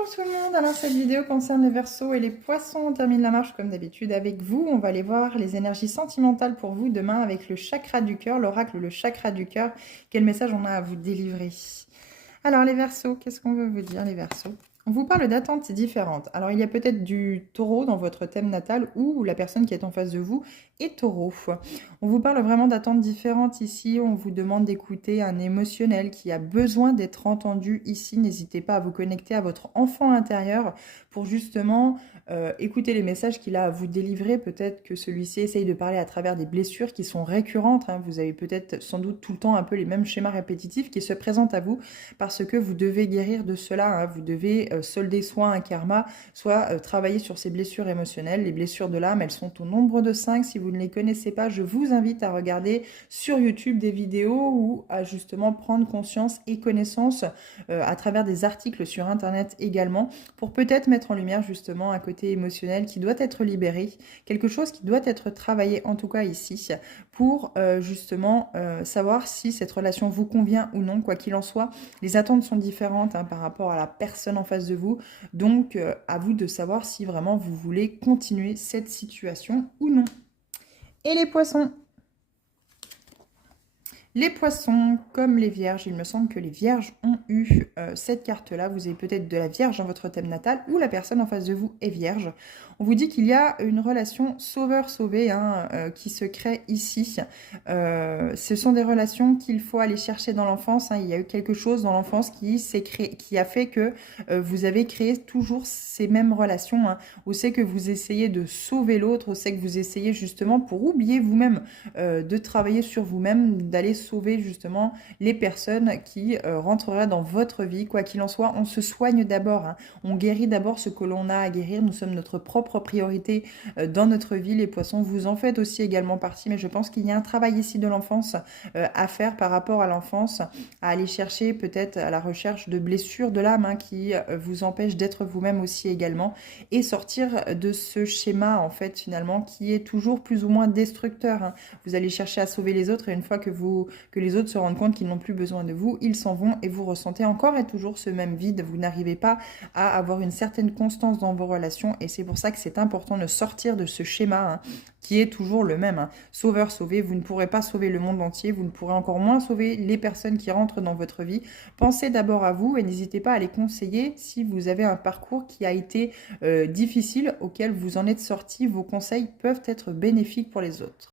Bonjour tout le monde, alors cette vidéo concerne les Verseaux et les Poissons. On termine la marche comme d'habitude avec vous. On va aller voir les énergies sentimentales pour vous demain avec le chakra du cœur, l'oracle, le chakra du cœur. Quel message on a à vous délivrer? Alors les Verseaux, qu'est-ce qu'on veut vous dire les Verseaux? On vous parle d'attentes différentes. Alors il y a peut-être du taureau dans votre thème natal ou la personne qui est en face de vous est taureau. On vous parle vraiment d'attentes différentes ici. On vous demande d'écouter un émotionnel qui a besoin d'être entendu ici. N'hésitez pas à vous connecter à votre enfant intérieur pour justement écouter les messages qu'il a à vous délivrer. Peut-être que celui-ci essaye de parler à travers des blessures qui sont récurrentes. Vous avez peut-être sans doute tout le temps un peu les mêmes schémas répétitifs qui se présentent à vous parce que vous devez guérir de cela. Vous devez solder soit un karma, soit travailler sur ces blessures émotionnelles. Les blessures de l'âme, elles sont au nombre de 5. Si vous ne les connaissez pas, je vous invite à regarder sur YouTube des vidéos ou à justement prendre conscience et connaissance à travers des articles sur Internet également, pour peut-être mettre en lumière justement un côté émotionnel qui doit être libéré, quelque chose qui doit être travaillé en tout cas ici, pour justement savoir si cette relation vous convient ou non. Quoi qu'il en soit, les attentes sont différentes par rapport à la personne en face de vous, donc à vous de savoir si vraiment vous voulez continuer cette situation ou non. Et les poissons? Les poissons, comme les vierges, il me semble que les vierges ont eu cette carte-là. Vous avez peut-être de la vierge dans votre thème natal ou la personne en face de vous est vierge. On vous dit qu'il y a une relation sauveur-sauvé qui se crée ici. Ce sont des relations qu'il faut aller chercher dans l'enfance. Il y a eu quelque chose dans l'enfance qui s'est créé, qui a fait que vous avez créé toujours ces mêmes relations. Où c'est que vous essayez de sauver l'autre, où c'est que vous essayez justement pour oublier vous-même, de travailler sur vous-même, d'aller sauver justement les personnes qui rentreraient dans votre vie. Quoi qu'il en soit, on se soigne d'abord. On guérit d'abord ce que l'on a à guérir. Nous sommes notre propre priorité dans notre vie. Les poissons, vous en faites aussi également partie, mais je pense qu'il y a un travail ici de l'enfance à faire par rapport à l'enfance, à aller chercher peut-être à la recherche de blessures de l'âme qui vous empêchent d'être vous-même aussi également, et sortir de ce schéma en fait finalement qui est toujours plus ou moins destructeur. Vous allez chercher à sauver les autres et une fois que les autres se rendent compte qu'ils n'ont plus besoin de vous, ils s'en vont et vous ressentez encore et toujours ce même vide. Vous n'arrivez pas à avoir une certaine constance dans vos relations et c'est pour ça que c'est important de sortir de ce schéma qui est toujours le même. Sauveur-sauvé, vous ne pourrez pas sauver le monde entier, vous ne pourrez encore moins sauver les personnes qui rentrent dans votre vie. Pensez d'abord à vous et n'hésitez pas à les conseiller si vous avez un parcours qui a été difficile, auquel vous en êtes sorti. Vos conseils peuvent être bénéfiques pour les autres.